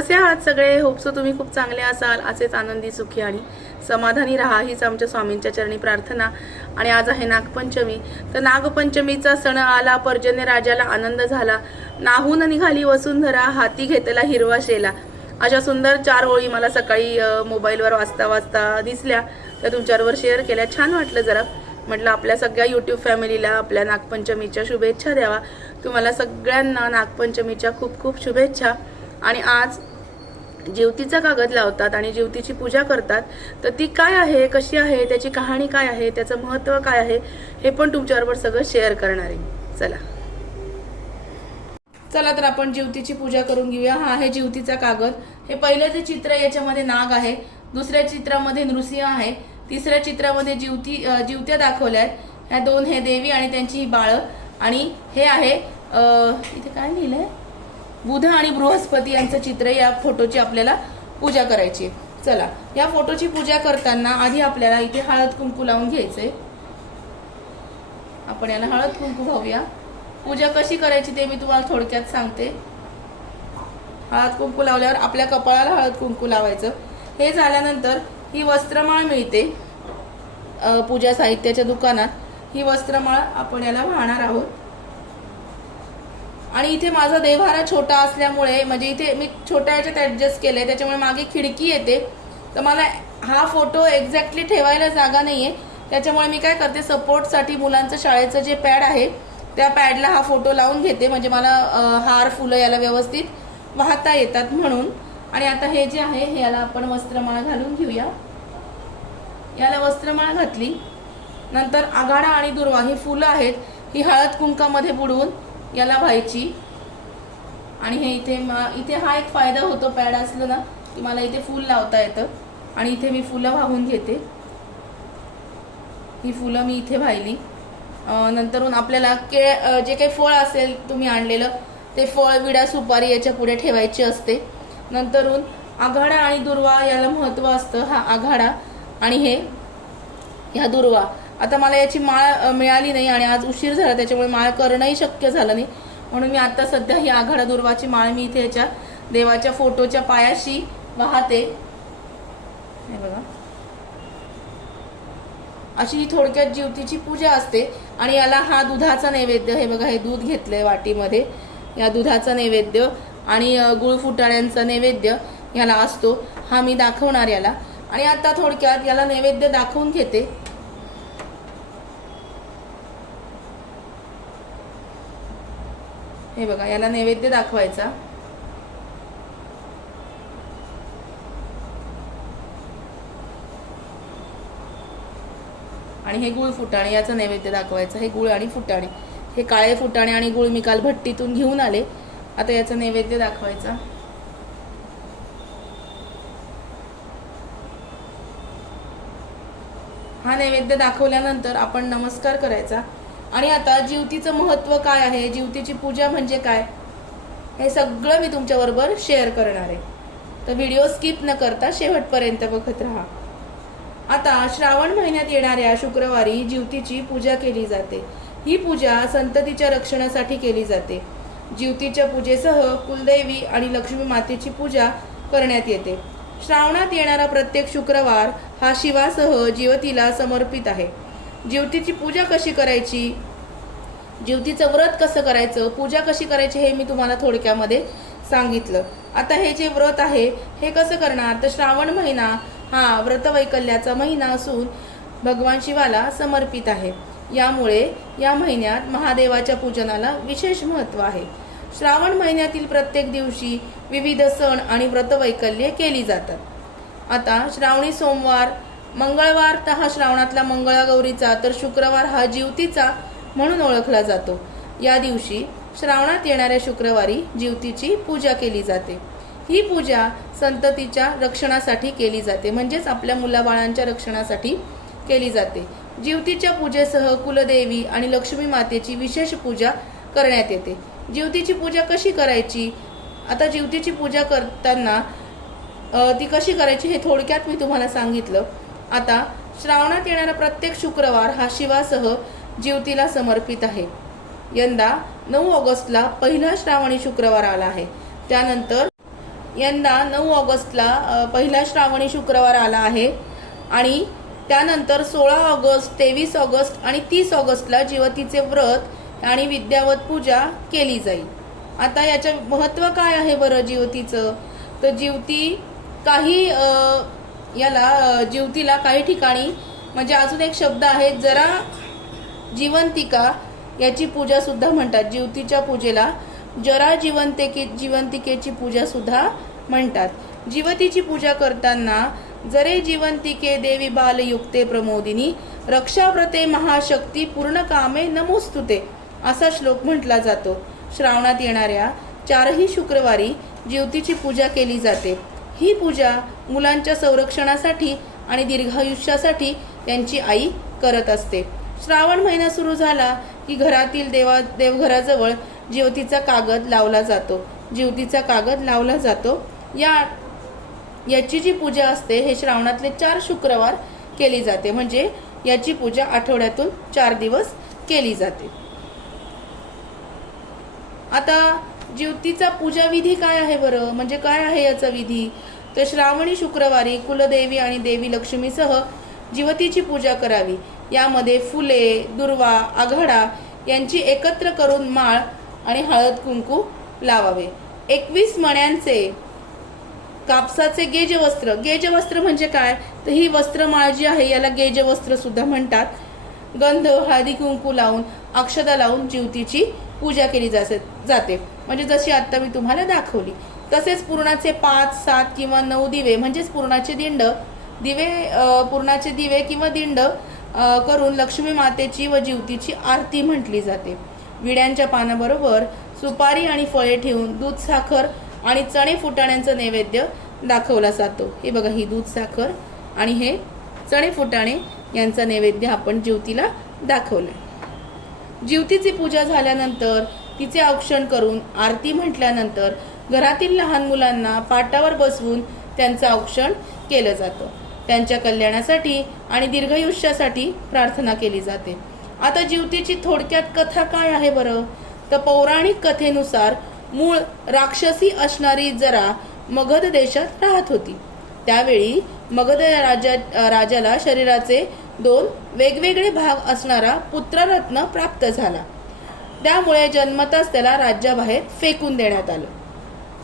कसे आहात सगळे? होपसो तुम्ही खूप चांगले असाल. असेच आनंदी सुखी आणि समाधानी राहा. हीच आमच्या स्वामींच्या चरणी प्रार्थना. आणि आज आहे नागपंचमी. तर नागपंचमीचा सण आला पर्जन्य राजाला आनंद झाला. नाहून निघाली वसुंधरा हाती घेतला हिरवा शेला. अशा सुंदर चार ओळी मला सकाळी मोबाईलवर वाचता वाचता दिसल्या. त्या तुमच्याबरोबर शेअर केल्या. छान वाटलं जरा. म्हटलं आपल्या सगळ्या यूट्यूब फॅमिलीला आपल्या नागपंचमीच्या शुभेच्छा द्यावा. तुम्हाला सगळ्यांना नागपंचमीच्या खूप खूप शुभेच्छा. आणि आज जेवतीचा कागद लावतात आणि जेवतीची पूजा करतात तर ती काय आहे कशी आहे त्याची कहाणी काय आहे त्याचं महत्त्व काय आहे हे पण तुमच्याबरोबर सगळं शेअर करणार आहे. चला. चला तर आपण जेवतीची पूजा करून घेऊया. हा आहे ज्योतीचा कागद. हे पहिलं जे चित्र आहे याच्यामध्ये नाग आहे. दुसऱ्या चित्रामध्ये नृसिंह आहे. तिसऱ्या चित्रामध्ये जीवती जीवत्या दाखवल्या आहेत. ह्या दोन हे देवी आणि त्यांची ही बाळं. आणि हे आहे इथे काय लिहिलंय? बुध आणि बृहस्पती यांचं चित्र या फोटोची आपल्याला पूजा करायची आहे. चला या फोटोची पूजा करताना आधी आपल्याला इथे हळद कुंकू लावून घ्यायचंय. आपण याला हळद कुंकू घाऊया पूजा कशी करायची ते मी तुम्हाला थोडक्यात सांगते. हळद कुंकू लावल्यावर आपल्या कपाळाला हळद कुंकू लावायचं. हे झाल्यानंतर ही वस्त्रमाळ मिळते पूजा साहित्याच्या दुकानात. ही वस्त्रमाळ आपण याला वाहणार आहोत. आणि इथे माझा देव्हारा छोटा असल्यामुळे म्हणजे इथे मी छोट्या ह्याच्यात केलं आहे त्याच्यामुळे मागे खिडकी येते. तर मला हा फोटो एक्झॅक्टली ठेवायला जागा नाही आहे त्याच्यामुळे मी काय करते सपोर्टसाठी मुलांचं शाळेचं जे पॅड आहे त्या पॅडला हा फोटो लावून घेते. म्हणजे मला हार फुलं याला व्यवस्थित वाहता येतात म्हणून. आणि आता हे जे आहे हे याला आपण वस्त्रमाळ घालून घेऊया. याला वस्त्रमाळ घातली. नंतर आघाडा आणि दुर्वा ही फुलं आहेत. ही हळद कुंकामध्ये बुडवून याला व्हायची. आणि हे इथे इथे हा एक फायदा होतो पॅड असलं ना की मला इथे फूल लावता येतं. आणि इथे मी फुलं वाहून घेते. ही फुलं मी इथे वाहिली नंतरून आपल्याला के जे काही फळ असेल तुम्ही आणलेलं ते फळ विडा सुपारी याच्यापुढे ठेवायची असते. नंतरून आघाडा आणि दुर्वा याला महत्त्व असतं हा आघाडा. आणि हे ह्या दुर्वा. आता मला याची माळ मिळाली नाही आणि आज उशीर झाला त्याच्यामुळे माळ करणंही शक्य झालं नाही. म्हणून मी आता सध्या ही आघाडा दुर्वाची माळ मी इथे याच्या देवाच्या फोटोच्या पायाशी वाहते. हे बघा. अशी ही थोडक्यात ज्योतीची पूजा असते आणि याला हा दुधाचा नैवेद्य हे बघा हे दूध घेतलंय वाटीमध्ये. या दुधाचा नैवेद्य आणि गुळ फुटाळ्यांचा नैवेद्य याला असतो. हा मी दाखवणार याला. आणि आता थोडक्यात याला नैवेद्य दाखवून घेते. हे बघा याला नैवेद्य दाखवायचा. आणि हे गुळ फुटाणे याचं नैवेद्य दाखवायचं. हे गुळ आणि फुटाणे. हे काळे फुटाणे आणि गुळ मी काल भट्टीतून घेऊन आले. आता याचं नैवेद्य दाखवायचा. हा नैवेद्य दाखवल्यानंतर आपण नमस्कार करायचा. आणि आता जीवतीचं महत्त्व काय आहे? जीवतीची पूजा म्हणजे काय? हे सगळं मी तुमच्याबरोबर शेअर करणार आहे. तर व्हिडिओ स्किप न करता शेवटपर्यंत बघत राहा. आता श्रावण महिन्यात येणाऱ्या शुक्रवारी जीवतीची पूजा केली जाते. ही पूजा संततीच्या रक्षणासाठी केली जाते. जीवतीच्या पूजेसह कुलदेवी आणि लक्ष्मी मातेची पूजा करण्यात येते. श्रावणात येणारा प्रत्येक शुक्रवार हा शिवासह जीवतीला समर्पित आहे. जीवतीची पूजा कशी करायची? जीवतीचं व्रत कसं करायचं? पूजा कशी करायची हे मी तुम्हाला थोडक्यामध्ये सांगितलं. आता हे जे व्रत आहे हे कसं करणार? तर श्रावण महिना हा व्रतवैकल्याचा महिना असून भगवान शिवाला समर्पित आहे. यामुळे या महिन्यात महादेवाच्या पूजनाला विशेष महत्त्व आहे. श्रावण महिन्यातील प्रत्येक दिवशी विविध सण आणि व्रतवैकल्ये केली जातात. आता श्रावणी सोमवार मंगळवार तर हा श्रावणातला मंगळागौरीचा तर शुक्रवार हा जीवतीचा म्हणून ओळखला जातो. या दिवशी श्रावणात येणाऱ्या शुक्रवारी जीवतीची पूजा केली जाते. ही पूजा संततीच्या रक्षणासाठी केली जाते म्हणजेच आपल्या मुलाबाळांच्या रक्षणासाठी केली जाते. जीवतीच्या पूजेसह कुलदेवी आणि लक्ष्मी मातेची विशेष पूजा करण्यात येते. जीवतीची पूजा कशी करायची? आता जीवतीची पूजा करताना ती कशी करायची हे थोडक्यात मी तुम्हाला सांगितलं. आता श्रावणात येणारा प्रत्येक शुक्रवार हा शिवासह जीवतीला समर्पित आहे. यंदा नऊ ऑगस्टला पहिला श्रावणी शुक्रवार आला आहे. त्यानंतर यंदा नऊ ऑगस्टला पहिला श्रावणी शुक्रवार आला आहे आणि त्यानंतर सोळा ऑगस्ट तेवीस ऑगस्ट आणि तीस ऑगस्टला जीवतीचे व्रत आणि विद्यावत पूजा केली जाईल. आता याचं महत्त्व काय आहे बरं जीवतीचं तर जीवती काही याला जीवतीला काही ठिकाणी म्हणजे अजून एक शब्द आहे जरा जिवंतिका याची पूजा सुद्धा म्हणतात. जीवतीच्या पूजेला जरा जिवंतिके जिवंतिकेची पूजा सुद्धा म्हणतात. जीवतीची पूजा करताना जरे जिवंतिके देवी बालयुक्ते प्रमोदिनी रक्षाव्रते महाशक्ती पूर्ण कामे नमोस्तुते असा श्लोक म्हटला जातो. श्रावणात येणाऱ्या चारही शुक्रवारी जीवतीची पूजा केली जाते. ही पूजा मुलांच्या संरक्षणासाठी आणि दीर्घायुष्यासाठी त्यांची आई करत असते. श्रावण महिना सुरू झाला की घरातील देवा देवघराजवळ ज्योतीचा कागद लावला जातो. ज्योतीचा कागद लावला जातो. या याची जी पूजा असते हे श्रावणातले चार शुक्रवार केली जाते. म्हणजे याची पूजा आठवड्यातून चार दिवस केली जाते. आता ज्योतीचा पूजा विधी काय आहे बरं? म्हणजे काय आहे याचा विधी? तर श्रावणी शुक्रवारी कुलदेवी आणि देवी लक्ष्मीसह जीवतीची पूजा करावी. यामध्ये फुले दुर्वा आघाडा यांची एकत्र करून माळ आणि हळद कुंकू लावावे. एकवीस मण्यांचे कापसाचे गेज वस्त्र गेज वस्त्र म्हणजे काय? तर ही वस्त्रमाळ जी आहे याला गेज वस्त्र सुद्धा म्हणतात. गंध हळदी कुंकू लावून अक्षदा लावून जीवतीची पूजा केली जाते. म्हणजे जशी आत्ता मी तुम्हाला दाखवली तसेच पूर्णाचे पाच सात किंवा नऊ दिवे म्हणजेच पूर्णाचे दिंड दिवे पूर्णाचे दिवे किंवा दिंड करून लक्ष्मी मातेची व जीवतीची आरती म्हटली जाते. विड्यांच्या पानाबरोबर सुपारी आणि फळे ठेवून दूध साखर आणि चणे फुटाण्यांचा नैवेद्य दाखवला जातो. हे बघा ही दूध साखर आणि हे चणे फुटाणे यांचा नैवेद्य आपण ज्योतीला दाखवलाय. ज्योतीची पूजा झाल्यानंतर तिचे औक्षण करून आरती म्हटल्यानंतर घरातील लहान मुलांना पाटावर बसवून त्यांचं औक्षण केलं जातं. त्यांच्या कल्याणासाठी आणि दीर्घायुष्यासाठी प्रार्थना केली जाते. आता जीवतीची थोडक्यात कथा काय आहे बरं? तर पौराणिक कथेनुसार मूळ राक्षसी असणारी जरा मगध देशात राहत होती. त्यावेळी मगध राजा राजाला शरीराचे दोन वेगवेगळे भाग असणारा पुत्ररत्न प्राप्त झाला. त्यामुळे जन्मताच त्याला राज्याबाहेर फेकून देण्यात आलं.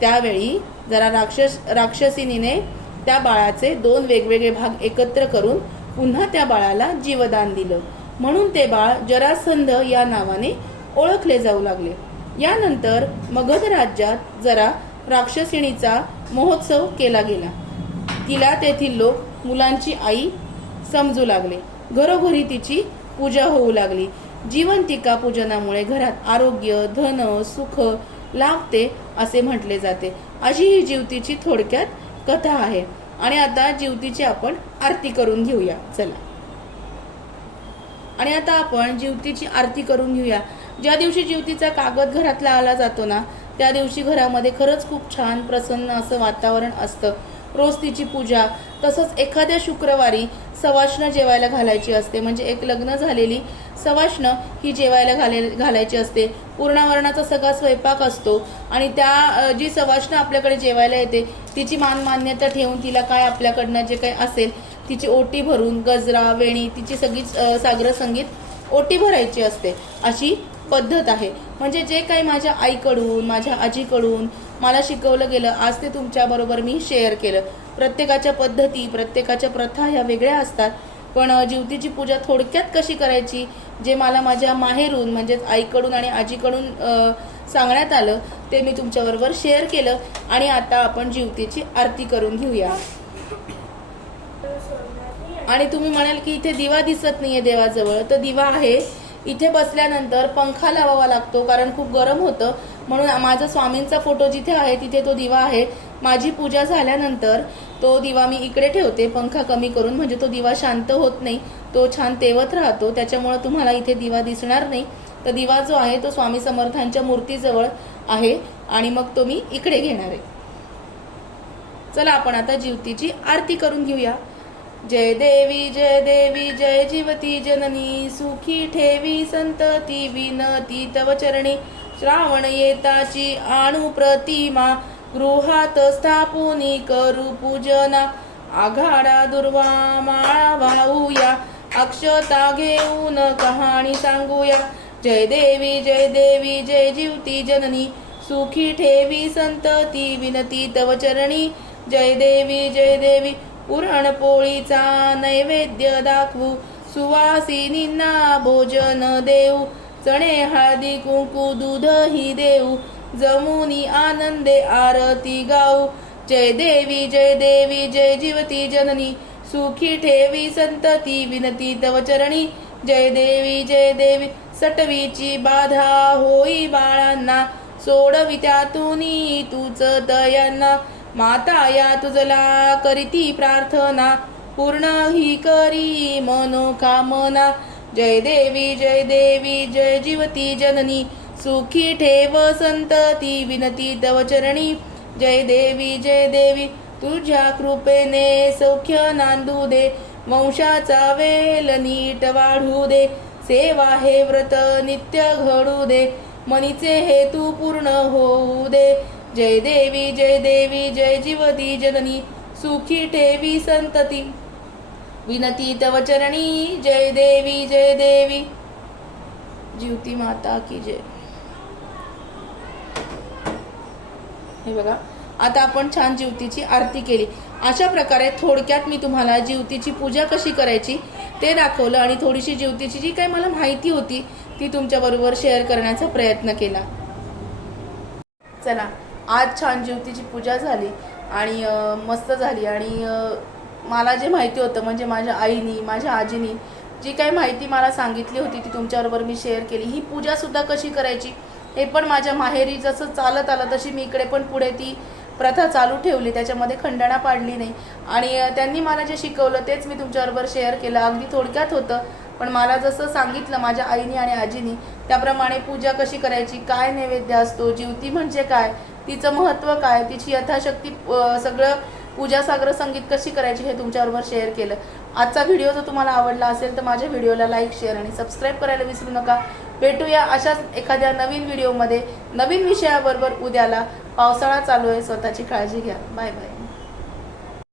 त्यावेळी जरा राक्षस राक्षसिनीने त्या बाळाचे दोन वेगवेगळे भाग एकत्र करून पुन्हा त्या बाळाला जीवदान दिलं. म्हणून ते बाळ जरासंध या नावाने ओळखले जाऊ लागले. यानंतर मगध राज्यात जरा राक्षसिणीचा महोत्सव केला गेला. तिला तेथील लोक मुलांची आई समजू लागले. घरोघरी तिची पूजा होऊ लागली. जीवंतिका पूजनामुळे घरात आरोग्य धन सुख लाभते असे म्हटले जाते. अशी ही जीवतीची थोडक्यात कथा आहे. आणि आता जीवतीची आपण आरती करून घेऊया. चला. आणि आता आपण जीवतीची आरती करून घेऊया. ज्या दिवशी जीवतीचा कागद घरातला आला जातो ना त्या दिवशी घरामध्ये खरंच खूप छान प्रसन्न असं वातावरण असतं. रोज तिची पूजा तसंच एखाद्या शुक्रवारी सवाष्ण जेवायला घालायची असते. म्हणजे एक लग्न झालेली सवाष्ण ही जेवायला घाले घालायची असते. पूर्णावरणाचा सगळा स्वयंपाक असतो आणि त्या जी सवाष्ण आपल्याकडे जेवायला येते तिची मानमान्यता ठेवून तिला काय आपल्याकडनं जे काही असेल तिची ओटी भरून गजरा वेणी तिची सगळीच सागर संगीत ओटी भरायची असते. अशी पद्धत आहे. म्हणजे जे काही माझ्या आईकडून माझ्या आजीकडून मला शिकवलं गेलं आज ते तुमच्याबरोबर मी शेअर केलं. प्रत्येकाच्या पद्धती प्रत्येकाच्या प्रथा ह्या वेगळ्या असतात. पण जीवतीची पूजा थोडक्यात कशी करायची जे मला माझ्या माहेरून म्हणजेच आईकडून आणि आजीकडून सांगण्यात आलं ते मी तुमच्याबरोबर शेअर केलं आणि आता आपण जीवतीची आरती करून घेऊया. आणि तुम्ही म्हणाल की इथे दिवा दिसत नाहीये देवाजवळ तर दिवा आहे. इथे बसल्यानंतर पंखा लावावा लागतो कारण खूप गरम होतं. म्हणून माझा स्वामींचा फोटो जिथे आहे तिथे तो दिवा आहे. माझी पूजा झाल्यानंतर तो दिवा मी इकडे ठेवते पंखा कमी करून. म्हणजे तो दिवा शांत होत नाही तो छान तेवत राहतो. त्याच्यामुळं तुम्हाला इथे दिवा दिसणार नाही. तर दिवा जो आहे तो स्वामी समर्थांच्या मूर्तीजवळ आहे आणि मग तो मी इकडे घेणार आहे. चला आपण आता जीवतीची आरती करून घेऊया. जय देवी जय देवी जय जीवती जननी सुखी ठेवी संतती विनती तव चरणी. श्रावण येताची आणू प्रतिमा गृहात स्थापुनी करू पूजना. आघाडा दुर्वा माळा वाहूया अक्षता घेऊन कहाणी सांगूया. जय देवी जय देवी जय जीवती जननी सुखी ठेवी संतती विनती तव चरणी. जय देवी जय देवी पुरणपोळीचा नैवेद्य दाखवू. सुवासिनींना भोजन देऊ. चणे हळदी कुंकू दूधही देऊ. जमुनी आनंदे आरती गाऊ. जय देवी जय देवी जय जीवती जननी. सुखी ठेवी संतती विनती तव चरणी. जय देवी जय देवी सटवीची बाधा होई बाळांना. सोडवी त्यातूनी तूच दयांना. माता या तुझला करीती प्रार्थना. पूर्ण ही करी मनोकामना. जय देवी जय देवी जय जीवती जननी. सुखी ठेव संतती विनती तव चरणी जय देवी जय देवी तुझ्या कृपेने सौख्य नांदू दे. वंशाचा वेल नीट वाढू दे. सेवा हे व्रत नित्य घडू दे. मनीचे हेतू पूर्ण होऊ दे. जय देवी जय देवी जय जीवती जननी सुखी ठेवी संतती. विनती तव चरणी जय देवी जय देवी. जीवती माता की जय. हे बघा आता आपण छान जीवतीची आरती केली. अशा प्रकारे थोडक्यात मी तुम्हाला जीवतीची पूजा कशी करायची ते दाखवलं आणि थोडीशी जीवतीची जी काही मला माहिती होती ती तुमच्याबरोबर शेअर करण्याचा प्रयत्न केला. चला आज छान जीवतीची पूजा झाली आणि मस्त झाली आणि मला जे माहिती होतं म्हणजे माझ्या आईनी माझ्या आजीनी जी काही माहिती मला सांगितली होती ती तुमच्याबरोबर मी शेअर केली. ही पूजासुद्धा कशी करायची हे पण माझ्या माहेरी जसं चालत आलं तशी मी इकडे पण पुढे ती प्रथा चालू ठेवली. त्याच्यामध्ये खंडणा पाडली नाही. आणि त्यांनी मला जे शिकवलं तेच मी तुमच्याबरोबर शेअर केलं. अगदी थोडक्यात होतं पण मला जसं सांगितलं माझ्या आईनी आणि आजीनी त्याप्रमाणे पूजा कशी करायची काय नैवेद्य असतो जीवती म्हणजे काय तिचं महत्त्व काय? तिची यथाशक्ती सगळं पूजा सागर संगीत कशी करायची हे तुमच्याबरोबर शेअर केलं. आजचा व्हिडिओ जर तुम्हाला आवडला असेल तर माझ्या व्हिडिओला लाईक शेअर आणि सबस्क्राईब करायला विसरू नका. भेटूया अशाच एखाद्या नवीन व्हिडिओमध्ये. नवीन विषयाबरोबर उद्याला. पावसाळा चालू आहे स्वतःची काळजी घ्या. Bye bye.